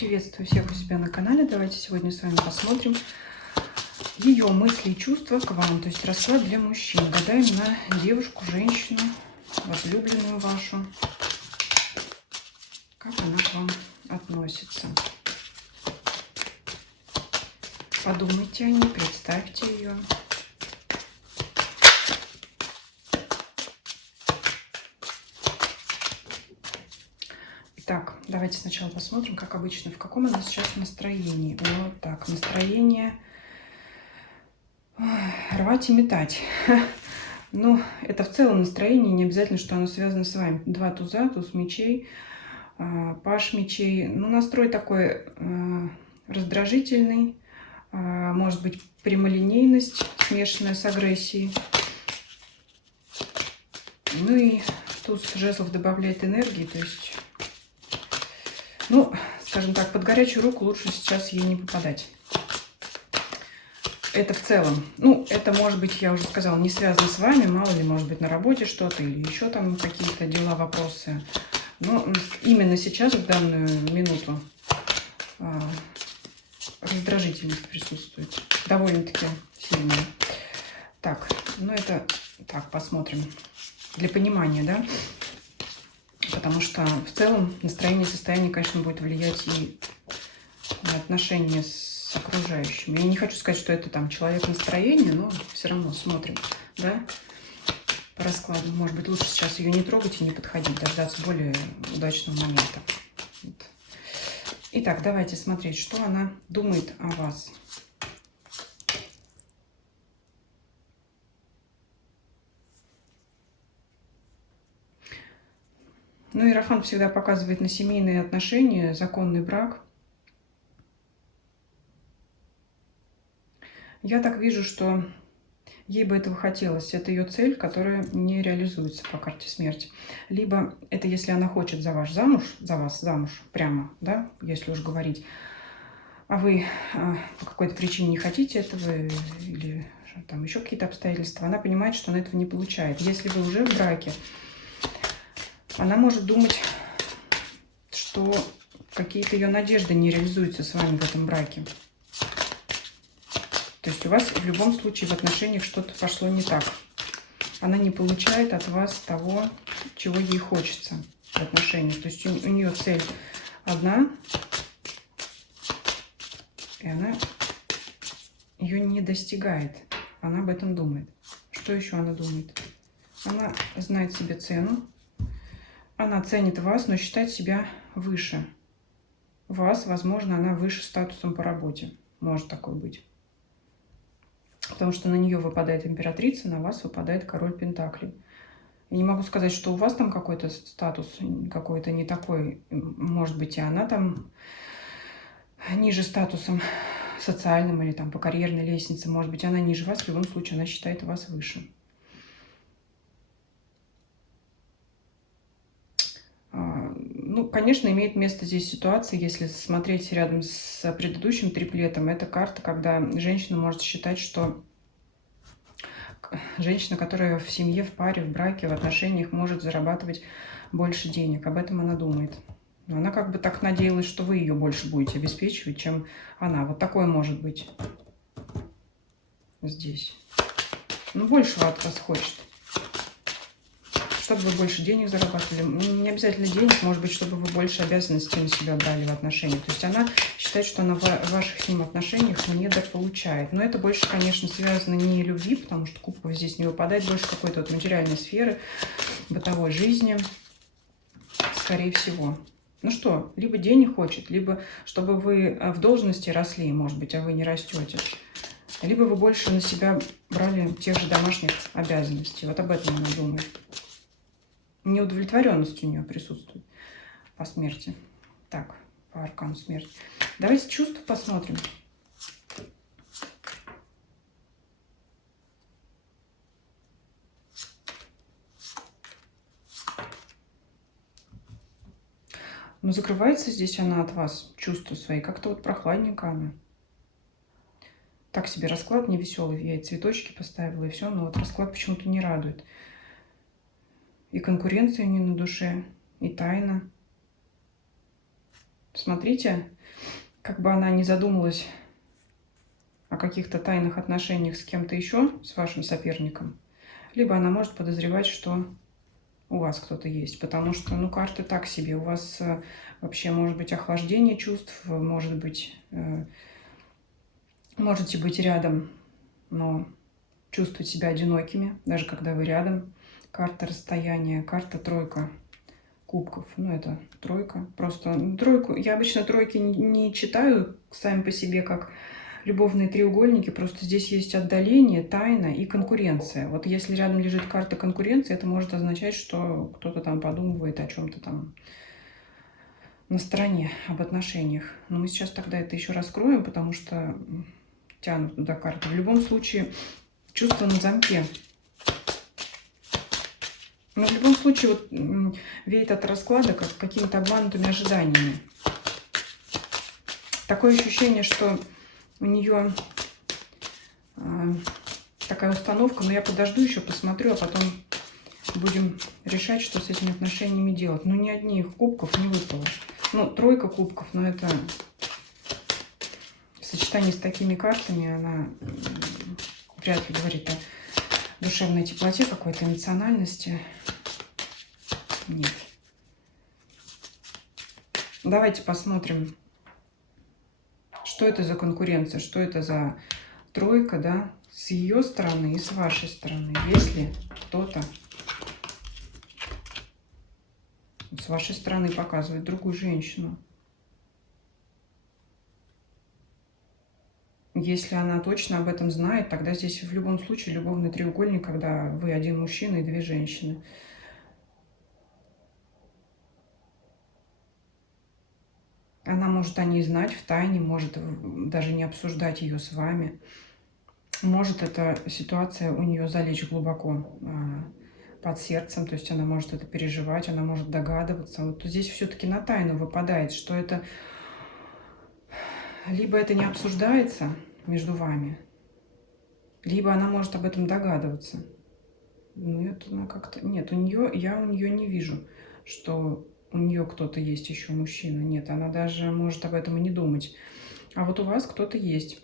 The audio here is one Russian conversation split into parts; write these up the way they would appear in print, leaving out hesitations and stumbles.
Приветствую всех у себя на канале. Давайте сегодня с вами посмотрим ее мысли и чувства к вам. То есть расклад для мужчин. Гадаем на девушку, женщину, возлюбленную вашу. Как она к вам относится. Подумайте о ней, представьте ее. Так, давайте сначала посмотрим, как обычно, в каком она сейчас настроении. Вот так, настроение рвать и метать. Ну, это в целом настроение, не обязательно, что оно связано с вами. Два туза, туз мечей, паш мечей. Ну, настрой такой раздражительный, может быть, прямолинейность, смешанная с агрессией. Ну и туз жезлов добавляет энергии, то есть... Ну, скажем так, под горячую руку лучше сейчас ей не попадать. Это в целом. Ну, это, может быть, я уже сказала, не связано с вами. Мало ли, может быть, на работе что-то или еще там какие-то дела, вопросы. Но именно сейчас, в данную минуту, раздражительность присутствует. Довольно-таки сильная. Так, ну это... Так, посмотрим. Для понимания, да? Потому что в целом настроение, состояние, конечно, будет влиять и на отношения с окружающими. Я не хочу сказать, что это там человек настроения, но все равно смотрим, да, по раскладу. Может быть, лучше сейчас ее не трогать и не подходить, дождаться более удачного момента. Вот. Итак, давайте смотреть, что она думает о вас. Ну, иерофант всегда показывает на семейные отношения, законный брак. Я так вижу, что ей бы этого хотелось. Это ее цель, которая не реализуется по карте смерти. Либо это если она хочет за вас замуж, прямо, да, если уж говорить, а вы по какой-то причине не хотите этого, или там еще какие-то обстоятельства, она понимает, что она этого не получает. Если вы уже в браке, она может думать, что какие-то ее надежды не реализуются с вами в этом браке. То есть у вас в любом случае в отношениях что-то пошло не так. Она не получает от вас того, чего ей хочется в отношениях. То есть у нее цель одна, и она ее не достигает. Она об этом думает. Что еще она думает? Она знает себе цену. Она ценит вас, но считает себя выше вас. Возможно, она выше статусом по работе. Может такое быть. Потому что на нее выпадает императрица, на вас выпадает король пентаклей. Я не могу сказать, что у вас там какой-то статус какой-то не такой. Может быть, и она там ниже статусом социальным или там по карьерной лестнице. Может быть, она ниже вас. В любом случае, она считает вас выше. Ну, конечно, имеет место здесь ситуация, если смотреть рядом с предыдущим триплетом, это карта, когда женщина может считать, что женщина, которая в семье, в паре, в браке, в отношениях может зарабатывать больше денег. Об этом она думает. Но она как бы так надеялась, что вы ее больше будете обеспечивать, чем она. Вот такое может быть здесь. Ну, большего от вас хочет. Чтобы вы больше денег зарабатывали. Не обязательно денег, может быть, чтобы вы больше обязанностей на себя брали в отношениях. То есть она считает, что она в ваших с ним отношениях недополучает. Но это больше, конечно, связано не любви, потому что кубков здесь не выпадает, больше какой-то вот материальной сферы, бытовой жизни, скорее всего. Ну что, либо денег хочет, либо чтобы вы в должности росли, может быть, а вы не растете. Либо вы больше на себя брали тех же домашних обязанностей. Вот об этом она думает. Неудовлетворенность у нее присутствует по смерти. Так, по аркану смерти. Давайте чувства посмотрим. Но закрывается здесь она от вас, чувства свои. Как-то вот прохладненько она. Так себе расклад не веселый. Я и цветочки поставила, и все. Но вот расклад почему-то не радует. И конкуренция не на душе, и тайна. Смотрите, как бы она не задумалась о каких-то тайных отношениях с кем-то еще, с вашим соперником, либо она может подозревать, что у вас кто-то есть, потому что, ну, карты так себе. У вас вообще может быть охлаждение чувств, может быть, можете быть рядом, но чувствовать себя одинокими, даже когда вы рядом. Карта расстояния, карта тройка кубков. Ну, это тройка. Просто тройку. Я обычно тройки не читаю сами по себе как любовные треугольники. Просто здесь есть отдаление, тайна и конкуренция. Вот если рядом лежит карта конкуренции, это может означать, что кто-то там подумывает о чем-то там на стороне, об отношениях. Но мы сейчас тогда это еще раскроем, потому что тянут туда карты. В любом случае, чувство на замке. Но в любом случае вот веет от расклада как какими-то обманутыми ожиданиями. Такое ощущение, что у нее такая установка, но я подожду еще, посмотрю, а потом будем решать, что с этими отношениями делать. Ну, ни одних кубков не выпало. Ну, тройка кубков, но это в сочетании с такими картами, она вряд ли говорит о душевной теплоте, какой-то эмоциональности. Нет. Давайте посмотрим, что это за конкуренция, что это за тройка, да, с ее стороны и с вашей стороны. Если кто-то с вашей стороны показывает другую женщину, если она точно об этом знает, тогда здесь в любом случае любовный треугольник, когда вы один мужчина и две женщины. Она может о ней знать в тайне, может даже не обсуждать ее с вами. Может эта ситуация у нее залечь глубоко под сердцем, то есть она может это переживать, она может догадываться. Вот здесь все-таки на тайну выпадает, что это либо это не обсуждается между вами, либо она может об этом догадываться. Нет, она как-то... Нет, я у нее не вижу, что у нее кто-то есть еще мужчина. Нет, она даже может об этом и не думать. А вот у вас кто-то есть.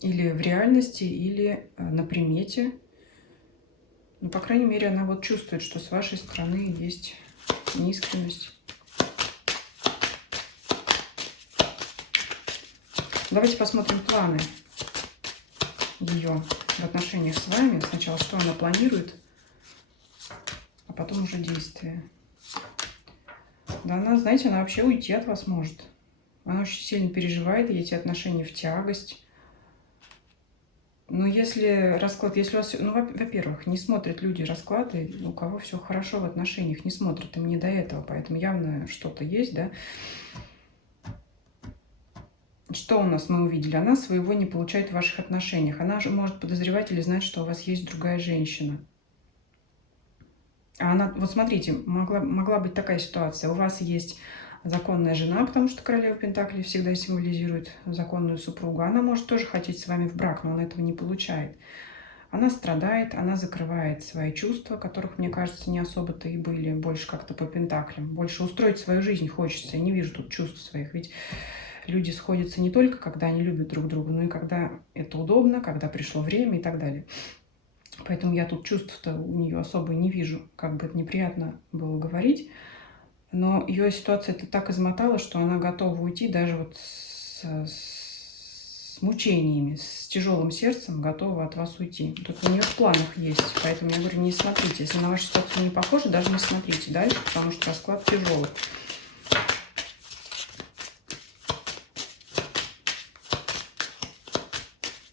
Или в реальности, или на примете. Ну, по крайней мере, она вот чувствует, что с вашей стороны есть неискренность. Давайте посмотрим планы ее в отношениях с вами. Сначала, что она планирует, а потом уже действия. Да она, знаете, она вообще уйти от вас может. Она очень сильно переживает, и эти отношения в тягость. Но если расклад, если у вас... Ну, во-первых, не смотрят люди расклады, у кого все хорошо в отношениях, не смотрят, им не до этого, поэтому явно что-то есть, да. Что у нас мы увидели? Она своего не получает в ваших отношениях. Она же может подозревать или знать, что у вас есть другая женщина. А она, вот смотрите, могла быть такая ситуация. У вас есть законная жена, потому что королева Пентаклей всегда символизирует законную супругу. Она может тоже хотеть с вами в брак, но она этого не получает. Она страдает, она закрывает свои чувства, которых, мне кажется, не особо-то и были. Больше как-то по Пентаклям. Больше устроить свою жизнь хочется. Я не вижу тут чувств своих. Ведь люди сходятся не только, когда они любят друг друга, но и когда это удобно, когда пришло время и так далее. Поэтому я тут чувств-то у нее особо не вижу. Как бы это неприятно было говорить. Но ее ситуация это так измотала, что она готова уйти даже вот с мучениями, с тяжелым сердцем готова от вас уйти. Тут у нее в планах есть. Поэтому я говорю, не смотрите. Если на вашу ситуацию не похоже, даже не смотрите дальше, потому что расклад тяжелый.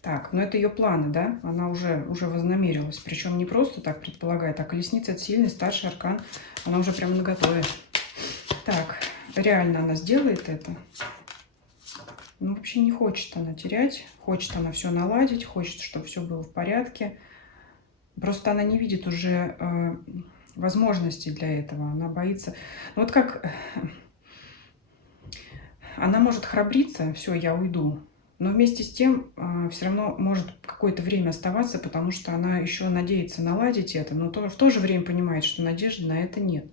Так, но это ее планы, да? Она уже вознамерилась. Причем не просто так предполагает, а колесница — это сильный старший аркан. Она уже прямо наготове. Так, реально она сделает это? Ну, вообще не хочет она терять. Хочет она все наладить, хочет, чтобы все было в порядке. Просто она не видит уже возможностей для этого. Она боится... Ну, вот как... Она может храбриться, все, я уйду. Но вместе с тем все равно может какое-то время оставаться, потому что она еще надеется наладить это, но в то же время понимает, что надежды на это нет.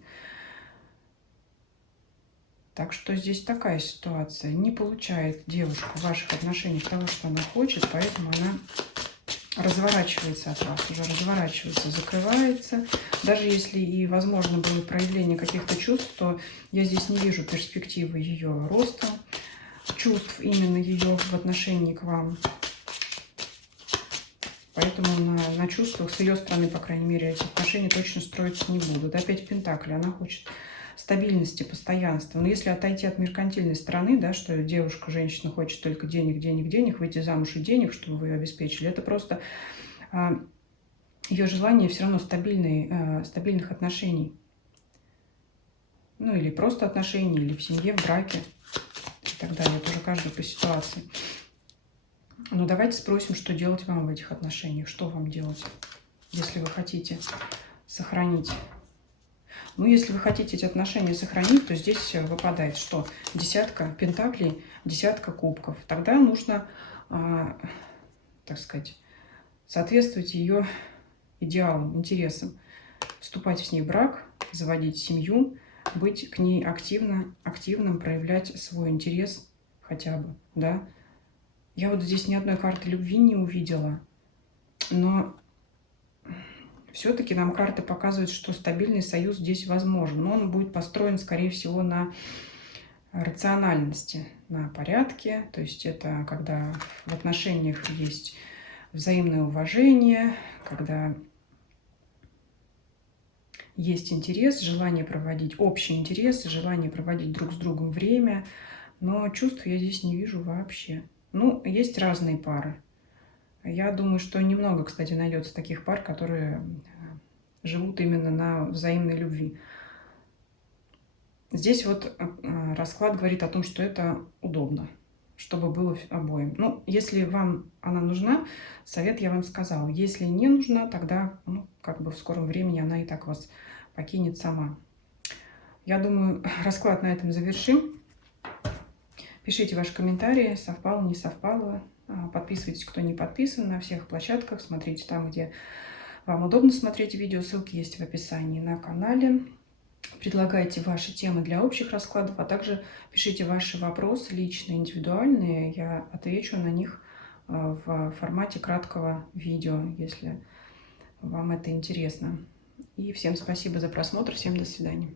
Так что здесь такая ситуация. Не получает девушка в ваших отношениях того, что она хочет, поэтому она разворачивается от вас, уже разворачивается, закрывается. Даже если и возможно было проявление каких-то чувств, то я здесь не вижу перспективы ее роста, чувств именно ее в отношении к вам. Поэтому на чувствах с ее стороны, по крайней мере, эти отношения точно строиться не будут. Опять Пентакли, она хочет стабильности, постоянства. Но если отойти от меркантильной стороны, да, что девушка, женщина хочет только денег, денег, денег, выйти замуж и денег, чтобы вы ее обеспечили, это просто ее желание все равно стабильных отношений. Ну или просто отношений, или в семье, в браке и так далее. Это уже каждый по ситуации. Но давайте спросим, что делать вам в этих отношениях. Что вам делать, если вы хотите сохранить. Ну, если вы хотите эти отношения сохранить, то здесь выпадает, что десятка пентаклей, десятка кубков. Тогда нужно, так сказать, соответствовать ее идеалам, интересам. Вступать с ней в брак, заводить семью, быть к ней активным, проявлять свой интерес хотя бы, да. Я вот здесь ни одной карты любви не увидела, но все-таки нам карты показывают, что стабильный союз здесь возможен. Но он будет построен, скорее всего, на рациональности, на порядке. То есть это когда в отношениях есть взаимное уважение, когда есть интерес, желание проводить общий интерес, желание проводить друг с другом время. Но чувств я здесь не вижу вообще. Ну, есть разные пары. Я думаю, что немного, кстати, найдется таких пар, которые живут именно на взаимной любви. Здесь вот расклад говорит о том, что это удобно, чтобы было обоим. Ну, если вам она нужна, совет я вам сказала. Если не нужна, тогда, ну, как бы в скором времени она и так вас покинет сама. Я думаю, расклад на этом завершим. Пишите ваши комментарии, совпало, не совпало. Подписывайтесь, кто не подписан, на всех площадках. Смотрите там, где вам удобно смотреть видео. Ссылки есть в описании на канале. Предлагайте ваши темы для общих раскладов, а также пишите ваши вопросы личные, индивидуальные. Я отвечу на них в формате краткого видео, если вам это интересно. И всем спасибо за просмотр. Всем до свидания.